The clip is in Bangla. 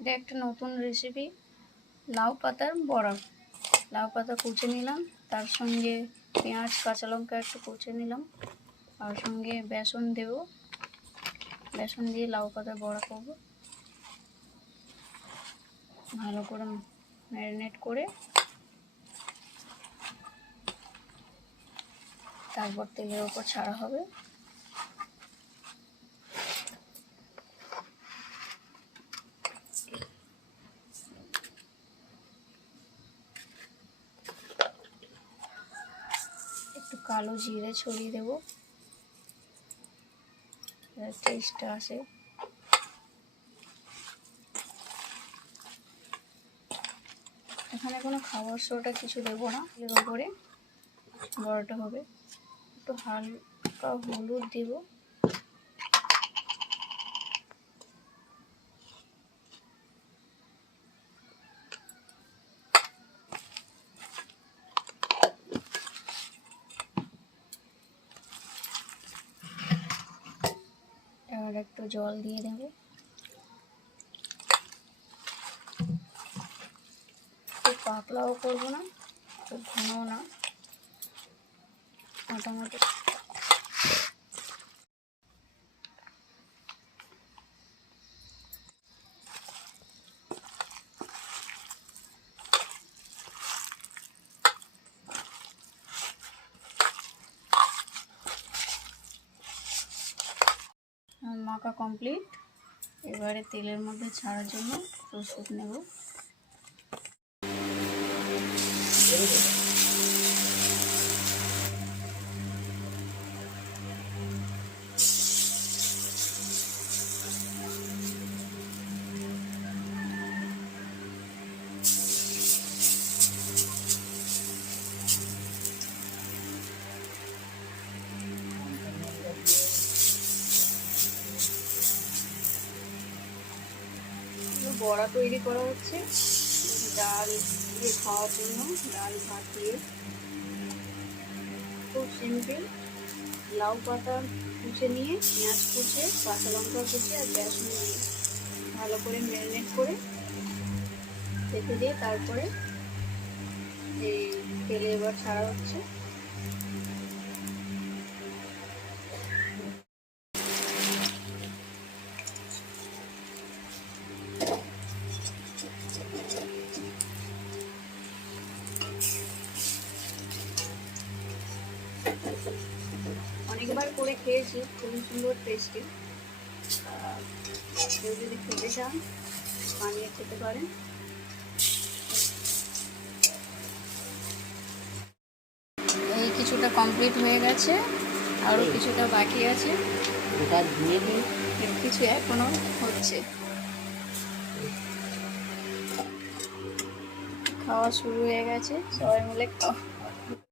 এটা একটা নতুন রেসিপি লাউ পাতার বড়া। লাউ পাতা কুচে নিলাম, তার সঙ্গে পেঁয়াজ, কাঁচা লঙ্কা একটু কুচে নিলাম, আর সঙ্গে বেসন দেব। বেসন দিয়ে লাউ পাতার বড়া করব। ভালো করে ম্যারিনেট করে, তারপর তেলের ওপর ছাড়া হবে। একটু কালো জিরে ছড়িয়ে দেবো। টেস্টটা আসে। এখানে কোনো খাবার সোটা কিছু দেবো না এর উপরে বড়টা হবে। একটু হালকা হলুদ দিব এবার একটু জল দিয়ে দেবো। খুব পাতলাও করব না খুব ঘনও না। মোটামুটি মাখা কমপ্লিট। এবারে তেলের মধ্যে ছাড়ার জন্য প্রস্তুত নেব। বড়া তৈরি করা হচ্ছে। ডাল দিয়ে খাওয়ার জন্য, ডাল ভাত। দিয়ে খুব সিম্পল লাউ পাতা কুচে নিয়ে, পেঁয়াজ কুচে, কাঁচা লঙ্কা কুচে আর বেসন নিয়ে ভালো করে ম্যারিনেট করে রেখে দিয়ে তারপরে এই তেলে এবার ছাড়া হচ্ছে। অনেকবার করে খেয়েছি খুবই সুন্দর টেস্টি কেউ যদি খেতে চান বানিয়ে খেতে পারেন। এই কিছুটা কমপ্লিট হয়ে গেছে আরও কিছুটা বাকি আছে। কিছু এখনও হচ্ছে। খাওয়া শুরু হয়ে গেছে সবাই মিলে খাওয়া